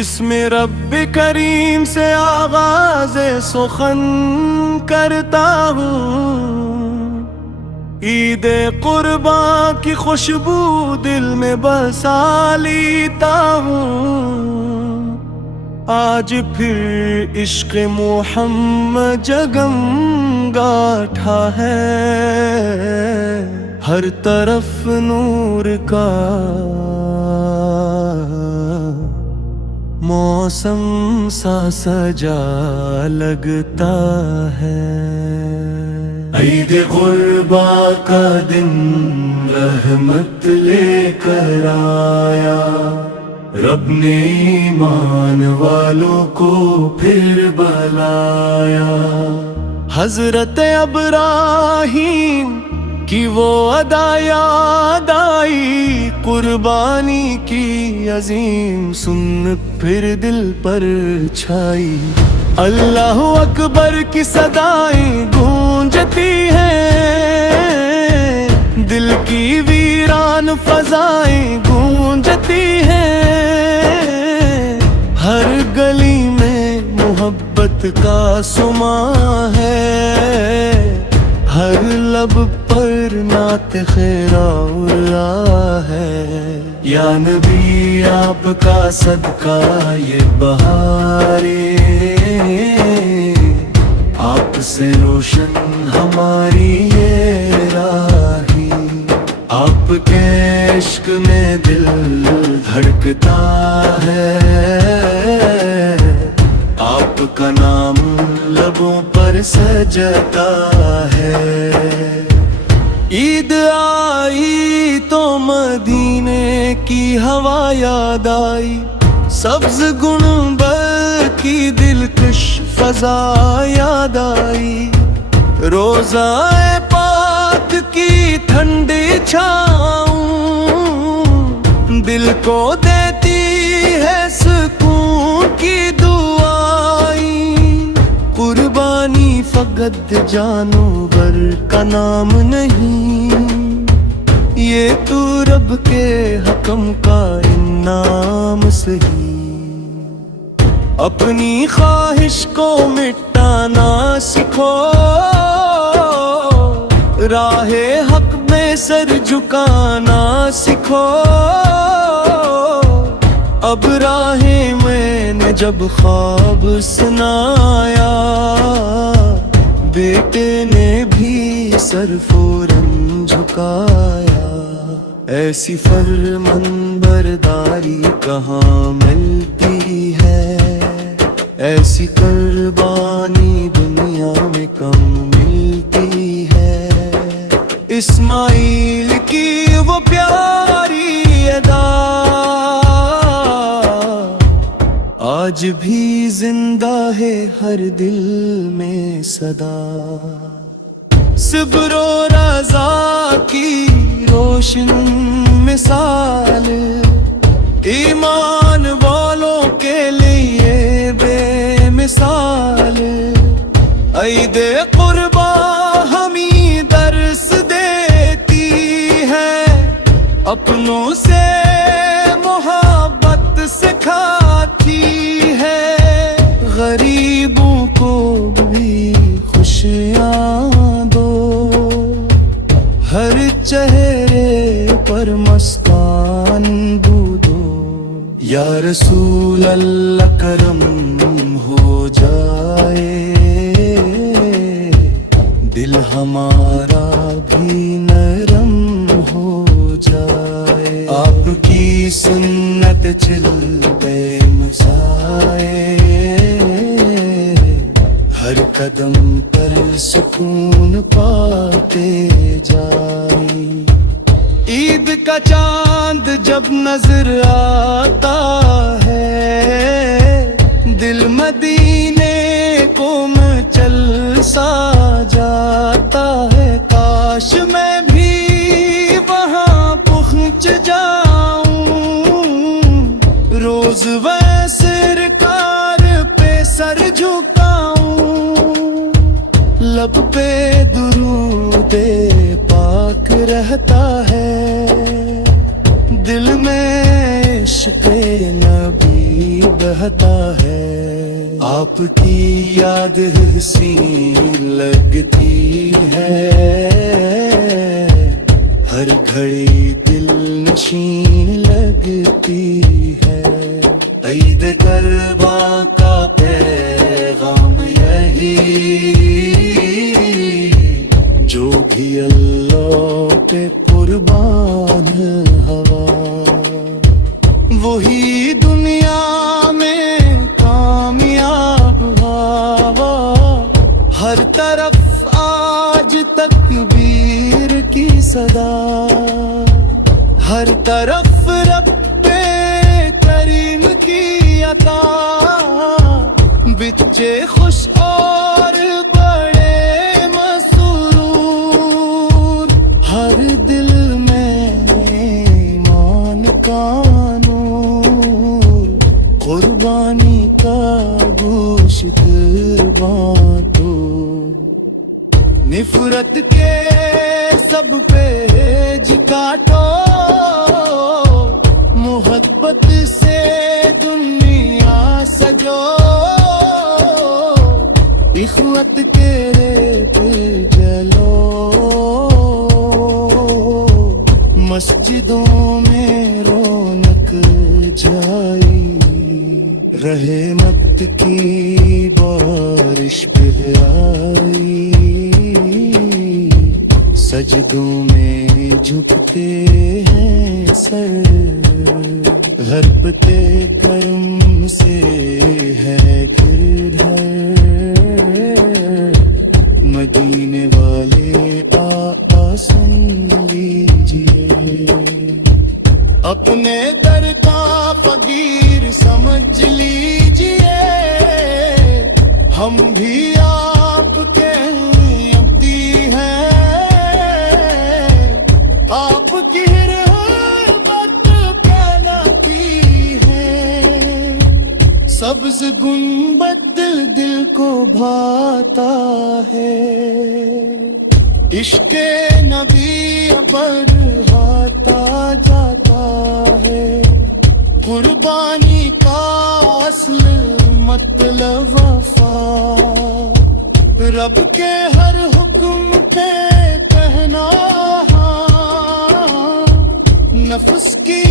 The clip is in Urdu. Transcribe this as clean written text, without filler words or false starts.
بسم رب کریم سے آغاز سخن کرتا ہوں، عید قرباں کی خوشبو دل میں بسا لیتا ہوں، آج پھر عشق محمد جگم گاٹھا ہے، ہر طرف نور کا موسم سا سجا لگتا ہے۔ عید غربا کا دن رحمت لے کر آیا، رب نے ایمان والوں کو پھر بلایا، حضرت ابراہیم کی وہ ادا یاد آئی، قربانی کی عظیم سنت پھر دل پر چھائی، اللہ اکبر کی صدائیں گونجتی ہیں، دل کی ویران فضائیں گونجتی ہیں، ہر گلی میں محبت کا سماں ہے، ہر لب پر نعت خیرہ اڑا ہے، یا نبی آپ کا صدقہ یہ بہارے، آپ سے روشن ہماری یہ راہی، آپ کے عشق میں دل دھڑکتا ہے، آپ کا نام لبوں پر سجتا ہے۔ عید آئی تو مدینے کی ہوا یاد آئی، سبز گنبد کی دلکش فضا یاد آئی، روضہ پاک کی ٹھنڈی چھاؤں دل کو دیتی ہے سکون کی دعائیں، قربانی فقط جانور کا نام نہیں، یہ تو رب کے حکم کا انعام سہی، اپنی خواہش کو مٹانا سکھو، راہ حق میں سر جھکانا سکھو، اب راہیں میں نے جب خواب سنایا، بیٹے نے بھی سر فوراً جھکایا، ایسی فرمان برداری کہاں ملتی ہے، ایسی قربانی دنیا میں کم ملتی ہے، اسماعیل کی وہ پیاری ادا آج بھی زندہ ہے ہر دل میں صدا، صبر و رضا کی روشن مثال، ایمان والوں کے لیے بے مثال، عید قربا ہمیں درس دیتی ہے، اپنوں سے محبت سکھاتی ہے، غریبوں کو بھی خوشیاں دو، ہر چہرے پر مسکان بو دو، یا رسول اللہ کرم ہو جائے، دل ہمارا بھی نرم ہو جائے، آپ کی سنت چل بے مسائے، ہر قدم پر سکون پاتے جائیں، عید کا چاند جب نظر آتا ہے، دل مدینے کو مچل سا جاتا ہے، کاش میں بھی وہاں پہنچ جاؤں، روز سرکار پہ سر جھکاؤں، لب پہ درود پاک رہتا ہے، دل میں عشق نبی بہتا ہے، آپ کی یاد حسین لگتی ہے، ہر گھڑی دل نشین لگتی ہے۔ عید کربا کا پیغام یہی، جو بھی اللہ پہ قربان ہوا، وہی دنیا میں کامیاب ہوا۔ ہر طرف آج تکبیر کی صدا، ہر طرف رب کریم کی عطا، بچے خوش اور بڑے مسرور، ہر دل میں ایمان کا نور، قربانی کا گوشت بانٹو، نفرت کے سب پیج کاٹو، محبت سے دنیا سجو، اخوت کے ریت جلو، مسجدوں میں رونق جائی، رحمت کی بارش پہ آئی، سجدوں میں جھکتے ہیں سر، غرب کے کرم سے ہے گھر گھر، مدینے والے آ سن لیجئے، اپنے در کا فقیر سمجھ لیجئے، ہم بھی آپ کے امتی ہیں، آپ کی رحمت کہلاتی ہے، سبز گنبد دل دل کو بھاتا ہے، عشق نبی بڑھاتا جاتا ہے، قربانی کا اصل مطلب وفا، رب کے ہر حکم پہ کہنا، نفس کی